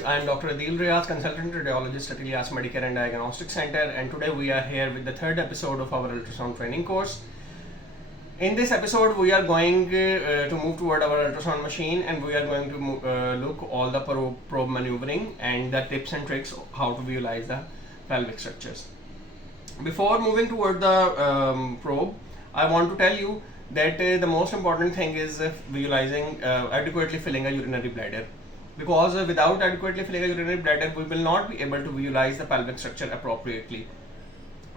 viewers, I am Dr. Ilyas, consultant radiologist at Ilyas Medicare and Diagnostic Center, and today we are here with the third episode of our ultrasound training course. In this episode, we are going to move toward our ultrasound machine, and we are going to look all the probe maneuvering and the tips and tricks how to visualize the pelvic structures. Before moving toward the probe, I want to tell you that the most important thing is visualizing adequately filling a urinary bladder, because without adequately filling a urinary bladder we will not be able to visualize the pelvic structure appropriately.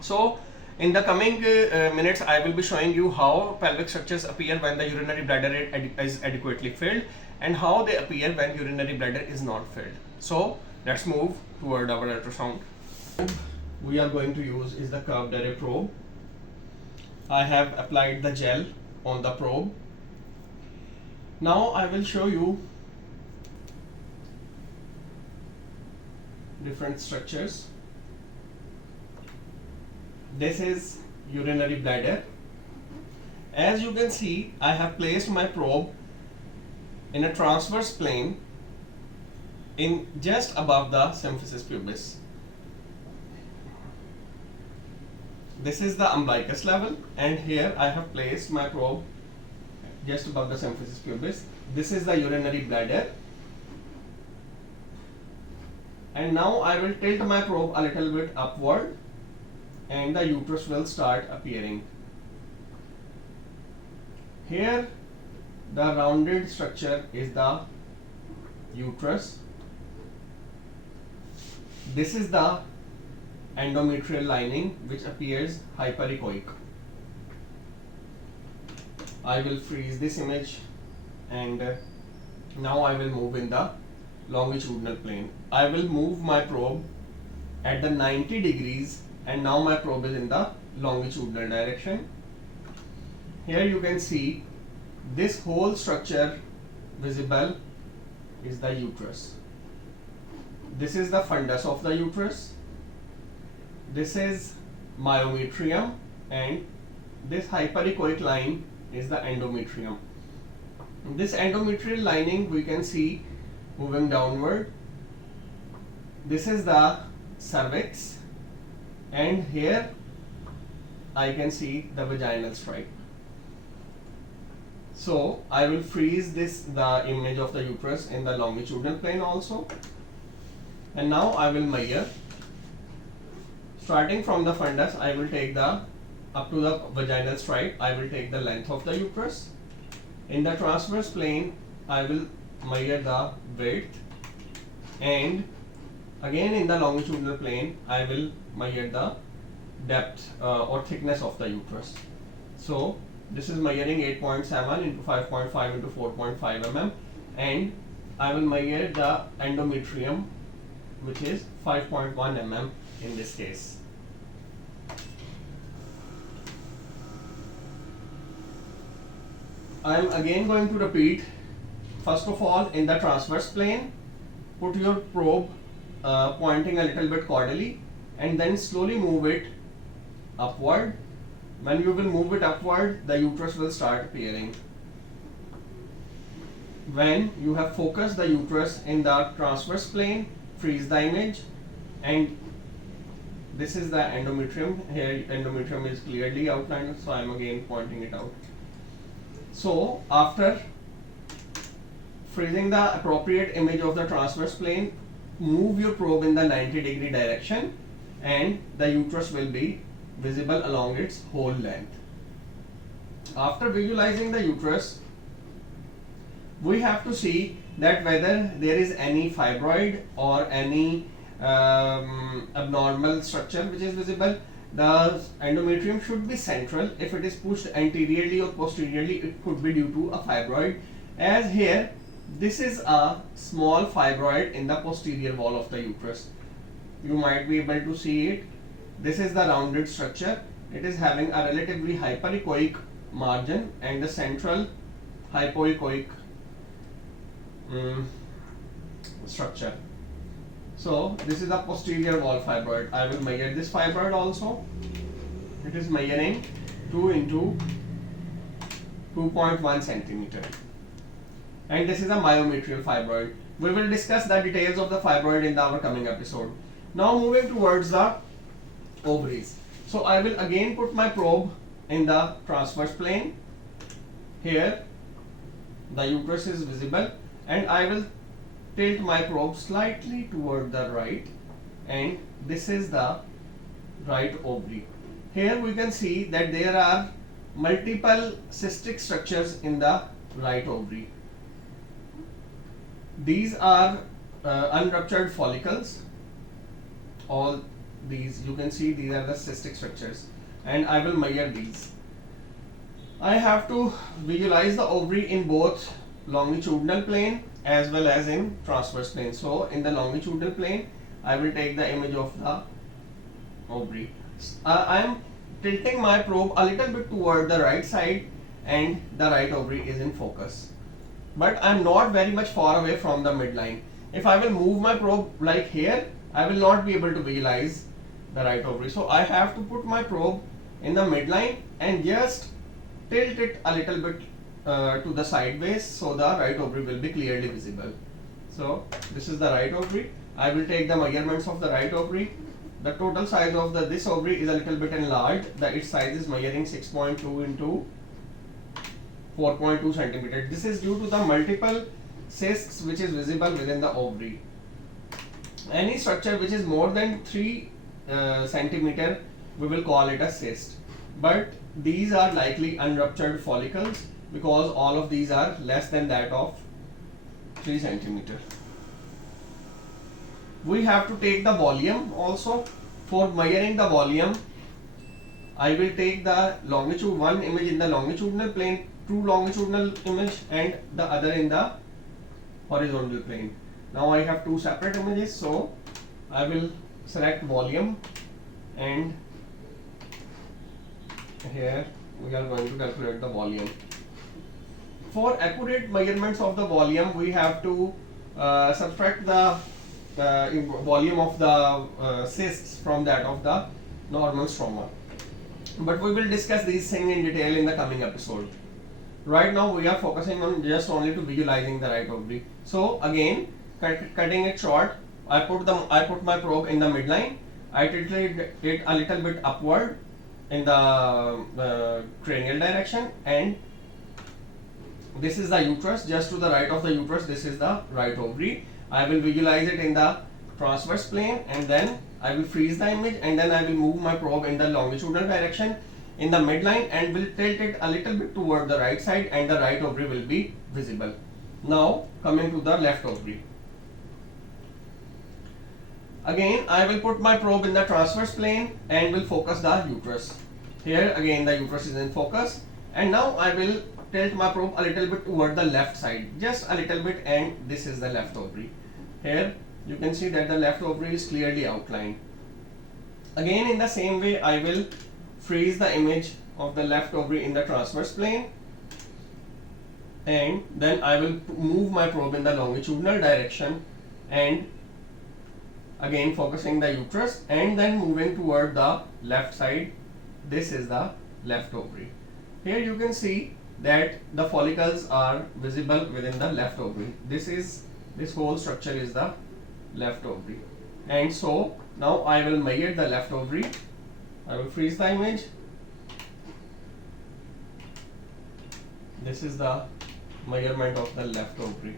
So in the coming minutes I will be showing you how pelvic structures appear when the urinary bladder is adequately filled and how they appear when urinary bladder is not filled. So let's move toward our ultrasound. We are going to use is the curved array probe. I have applied the gel on the probe. Now I will show you different structures. This is urinary bladder. As you can see, I have placed my probe in a transverse plane in just above the symphysis pubis. This is the umbilicus level, and here I have placed my probe just above the symphysis pubis. This is the urinary bladder. And now I will tilt my probe a little bit upward and the uterus will start appearing. Here the rounded structure is the uterus. This is the endometrial lining which appears hyperechoic. I will freeze this image, and now I will move in the longitudinal plane. I will move my probe at the 90 degrees, and now my probe is in the longitudinal direction. Here you can see this whole structure visible is the uterus. This is the fundus of the uterus. This is myometrium, and this hyperechoic line is the endometrium. This endometrial lining we can see moving downward. This is the cervix, and here I can see the vaginal stripe. So I will freeze the image of the uterus in the longitudinal plane also, and now I will measure. Starting from the fundus, I will take up to the vaginal stripe, I will take the length of the uterus. In the transverse plane, I will measure the width, and again in the longitudinal plane, I will measure the depth or thickness of the uterus. So this is measuring 8.7 into 5.5 into 4.5 mm, and I will measure the endometrium, which is 5.1 mm in this case. I am again going to repeat. First of all, in the transverse plane, put your probe pointing a little bit caudally, and then slowly move it upward. When you will move it upward, the uterus will start appearing. When you have focused the uterus in the transverse plane, freeze the image, and this is the endometrium. Here endometrium is clearly outlined, so I am again pointing it out. So after freezing the appropriate image of the transverse plane, move your probe in the 90-degree direction, and the uterus will be visible along its whole length. After visualizing the uterus, we have to see that whether there is any fibroid or any abnormal structure which is visible. The endometrium should be central. If it is pushed anteriorly or posteriorly, it could be due to a fibroid. As here, this is a small fibroid in the posterior wall of the uterus. You might be able to see it. This is the rounded structure. It is having a relatively hyperechoic margin and the central hypoechoic structure. So this is the posterior wall fibroid. I will measure this fibroid also. It is measuring 2 into 2.1 centimeter. And this is a myometrial fibroid. We will discuss the details of the fibroid in our coming episode. Now moving towards the ovaries. So I will again put my probe in the transverse plane. Here the uterus is visible, and I will tilt my probe slightly toward the right, and this is the right ovary. Here we can see that there are multiple cystic structures in the right ovary. These are unruptured follicles. All these, you can see, these are the cystic structures, and I will measure these. I have to visualize the ovary in both longitudinal plane as well as in transverse plane. So in the longitudinal plane, I will take the image of the ovary. I am tilting my probe a little bit toward the right side, and the right ovary is in focus. But I am not very much far away from the midline. If I will move my probe like here, I will not be able to visualize the right ovary. So I have to put my probe in the midline and just tilt it a little bit to the sideways, so the right ovary will be clearly visible. So this is the right ovary. I will take the measurements of the right ovary. The total size of this ovary is a little bit enlarged. Its size is measuring 6.2 into 4.2 centimeter. This is due to the multiple cysts which is visible within the ovary. Any structure which is more than 3 centimeter, we will call it a cyst. But these are likely unruptured follicles, because all of these are less than that of 3 centimeter. We have to take the volume also. For measuring the volume, I will take the one image in the longitudinal plane, true longitudinal image, and the other in the horizontal plane. Now I have two separate images, so I will select volume, and here we are going to calculate the volume. For accurate measurements of the volume, we have to subtract the volume of the cysts from that of the normal stroma. But we will discuss these things in detail in the coming episode. Right now we are focusing on just only to visualizing the right ovary. So again, cutting it short, I put my probe in the midline. I tilted it a little bit upward in the cranial direction, and this is the uterus. Just to the right of the uterus, this is the right ovary. I will visualize it in the transverse plane, and then I will freeze the image, and then I will move my probe in the longitudinal direction in the midline and will tilt it a little bit toward the right side, and the right ovary will be visible. Now coming to the left ovary. Again, I will put my probe in the transverse plane and will focus the uterus. Here again the uterus is in focus, and now I will tilt my probe a little bit toward the left side, just a little bit, and this is the left ovary. Here you can see that the left ovary is clearly outlined. Again, in the same way, I will freeze the image of the left ovary in the transverse plane, and then I will move my probe in the longitudinal direction, and again focusing the uterus, and then moving toward the left side. This is the left ovary. Here you can see that the follicles are visible within the left ovary. This whole structure is the left ovary. And so now I will measure the left ovary. I will freeze the image. This is the measurement of the left ovary.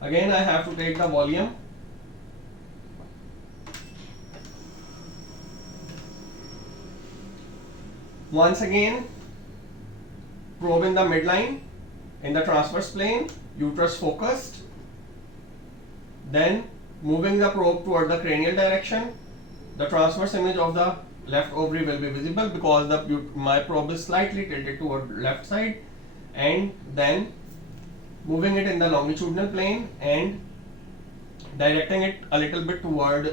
Again, I have to take the volume. Once again, probe in the midline, in the transverse plane, uterus focused. Then moving the probe toward the cranial direction, the transverse image of the left ovary will be visible because my probe is slightly tilted toward left side, and then moving it in the longitudinal plane and directing it a little bit toward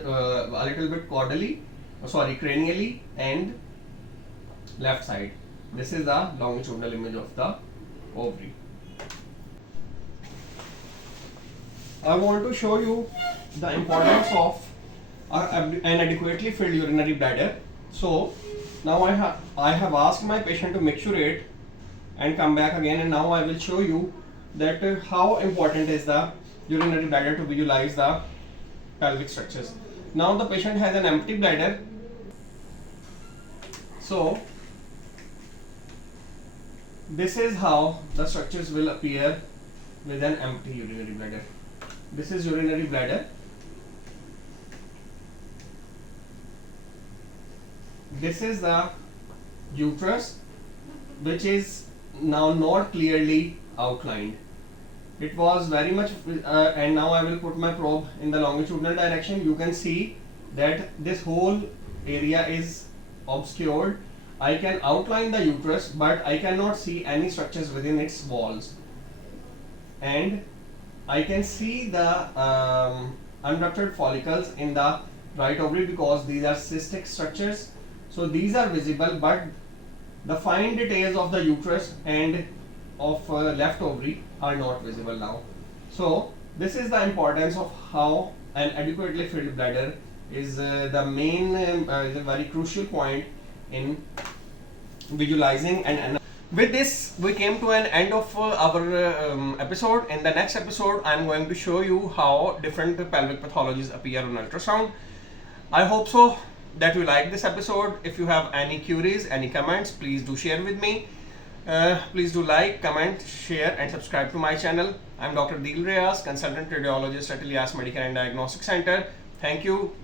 cranially and left side. This is the longitudinal image of the ovary. I want to show you the importance of an adequately filled urinary bladder. So now I have asked my patient to micturate and come back again, and now I will show you that how important is the urinary bladder to visualize the pelvic structures. Now the patient has an empty bladder, so this is how the structures will appear with an empty urinary bladder. This is urinary bladder. This is the uterus, which is now not clearly outlined. It was very much and now I will put my probe in the longitudinal direction. You can see that this whole area is obscured. I can outline the uterus, but I cannot see any structures within its walls, and I can see the unducted follicles in the right ovary because these are cystic structures. So these are visible, but the fine details of the uterus and of left ovary are not visible now. So this is the importance of how an adequately filled bladder is the main is a very crucial point in visualizing and with this we came to an end of our episode. In the next episode I am going to show you how different pelvic pathologies appear on ultrasound. I hope so that you like this episode. If you have any queries, any comments, please do share with me. Please do like, comment, share and subscribe to my channel. I am Dr. Ilyas, consultant radiologist at Ilyas Medicare and Diagnostic Center. Thank you.